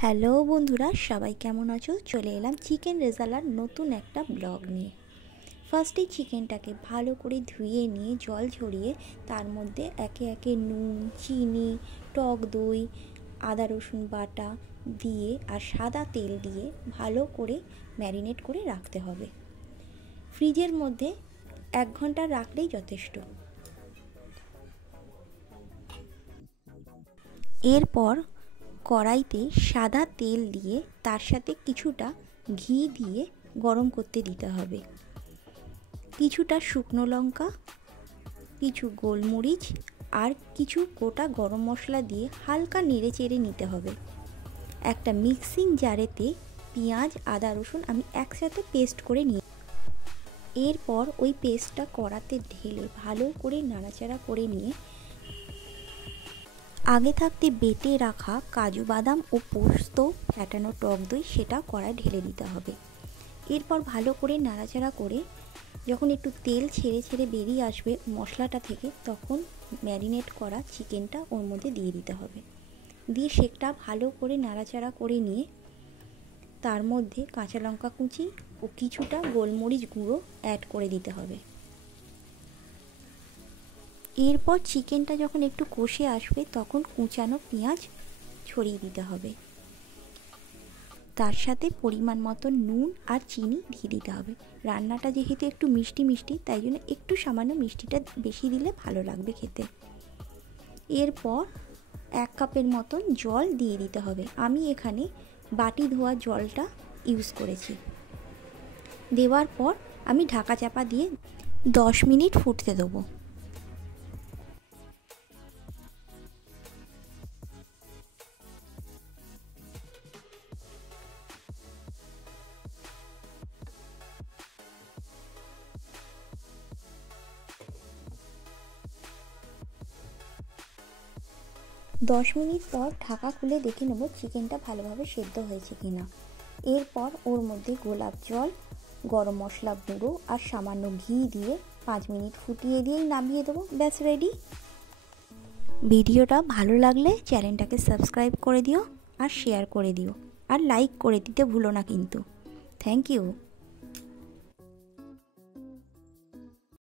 Hello বন্ধুরা, সবাই কেমন আছো? চলে এলাম চিকেন রেজালার নতুন একটা ব্লগ নিয়ে। ফার্স্টে চিকেনটাকে ভালো করে ধুয়ে নিয়ে জল ঝরিয়ে তার মধ্যে একে একে নুন, চিনি, টক দই, আদা রসুন বাটা দিয়ে আর সাদা তেল দিয়ে ভালো করে ম্যারিনেট করে রাখতে হবে। ফ্রিজের মধ্যে 1 ঘন্টা রাখলেই যথেষ্ট। এরপর কড়াইতে সাদা তেল দিয়ে তার সাথে কিছুটা ঘি দিয়ে গরম করতে দিতে হবে। কিছুটা শুকনো লঙ্কা, কিছু গোলমরিচ আর কিছু গোটা গরম মশলা দিয়ে হালকা নেড়ে চেড়ে নিতে হবে। একটা মিক্সিং জারেতে পেঁয়াজ, আদা, রসুন আমি একসাথে পেস্ট করে নিই। এরপর ওই পেস্টটা কড়াতে ঢেলে ভালো করে নাড়াচাড়া করে নিয়ে আগে থাকতে বেটে রাখা কাজু বাদাম ও পোস্ত ফ্যাটানো টক দই সেটা কড়ায় ঢেলে দিতে হবে। এরপর ভালো করে নাড়াচাড়া করে যখন একটু তেল ছেড়ে ছেড়ে বেরিয়ে আসবে মশলাটা থেকে, তখন ম্যারিনেট করা চিকেনটা ওর মধ্যে দিয়ে দিতে হবে। দিয়ে সেটা ভালো করে নাড়াচাড়া করে নিয়ে তার মধ্যে কাঁচা লঙ্কা কুচি ও কিছুটা গোলমরিচ গুঁড়ো অ্যাড করে দিতে হবে। এরপর চিকেনটা যখন একটু কষে আসবে তখন কুচানো পেঁয়াজ ছড়িয়ে দিতে হবে। তার সাথে পরিমাণ মতো নুন আর চিনি দিয়ে দিতে হবে। রান্নাটা যেহেতু একটু মিষ্টি মিষ্টি, তাই জন্য একটু সামান্য মিষ্টিটা বেশি দিলে ভালো লাগবে খেতে। এরপর 1 কাপের মতন জল দিয়ে দিতে হবে। আমি এখানে বাটি ধোয়া জলটা ইউজ করেছি। দেওয়ার পর আমি ঢাকা চাপা দিয়ে 10 মিনিট ফুটতে দেবো। 10 মিনিট পর ঢাকা খুলে দেখে নেব চিকেনটা ভালোভাবে সেদ্ধ হয়েছে কিনা। এরপর ওর মধ্যে গোলাপ জল, গরম মশলা গুঁড়ো আর সামান্য ঘি দিয়ে 5 মিনিট ফুটিয়ে দিয়েই নামিয়ে দেবো। ব্যাস রেডি। ভিডিওটা ভালো লাগলে চ্যানেলটাকে সাবস্ক্রাইব করে দিও আর শেয়ার করে দিও আর লাইক করে দিতে ভুলো না কিন্তু। Thank you.